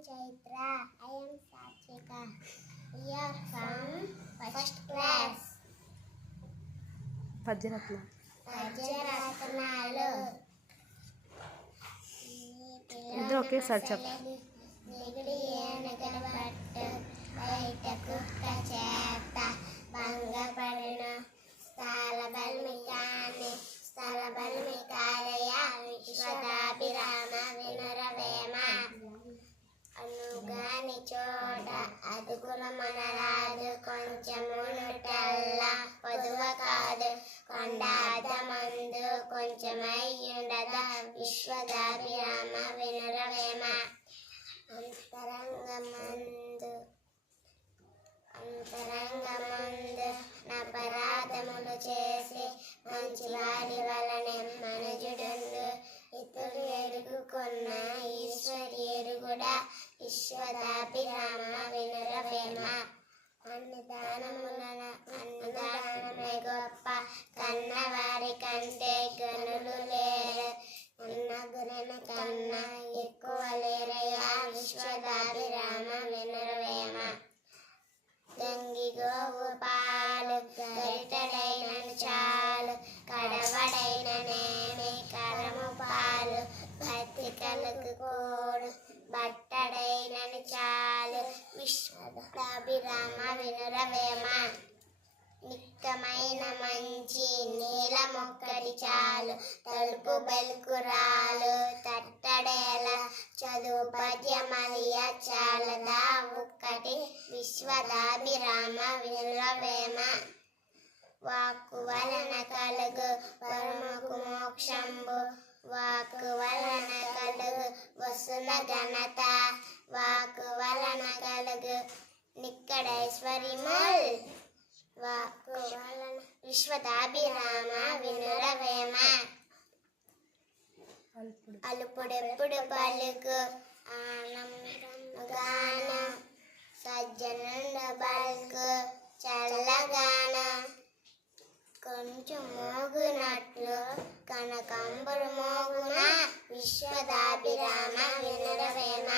Chaitra. I am Satvika. We are from first class. పద్యరత్నాలు ఇద్దరు ఒకేసారి చెప్పు. నిగుడి ఏనుగల పట్టు బయట కుక్క చేత భంగపడిన స్థల బల్మికాలయ విశ్వదాభిరామ వినురవేమ అనుగాని చోట అదుగుల మనరాదు కొంచెమునుటల్ల పొదువ కాదు కొండాదమందు కొంచెమయ్యుండద విశ్వదాభిరామ వినురవేమ అంతరంగమందు నపరాధములు చేసి మంచివాడి వలనే మనుజుడుండు ఇతడు ఎరుగుకున్న ఈశ్వరి ఎరుగుడా విశ్వదాభిరామ వినురవేమ అన్నదానమే గొప్ప కన్నవారి కంటే గనులు లేరు అన్నగురన కన్నా ఎక్కువ లేరయ్యా విశ్వదాభిరామ వినురవేమ గంగి గోవు పాలు గరిటడైనను చాలు కడవడైన నేమి కరము పాలు బతికలకు కోడు బట్టడైనను చాలు విశ్వదాభిరామ వినురవేమ నిక్కమైన మంచి నీల మొక్కడి చాలు తలుపు బెల్కురాలు తట్టడేల చదువు పద్యమలియ చాలదా ఒక్కటి విశ్వదాభిరామ వినురవేమ వాక్కు వలన కలుగు పరమకు మోక్షంబు వాక్కు వలన కలుగు వసుల ఘనత వాక్కు వలన కలుగు నిక్కడైశ్వరిముల్ వాక్కు వలన విశ్వదాభిరామ వినురవేమ అలుపుడెప్పుడు పలుకు ఆనందగాన సజ్జనుండ బల్కు చల్లగాన కొంచెం మోగునట్లు కనకంబరు మోగున విశ్వదాభిరామ వినురవేమ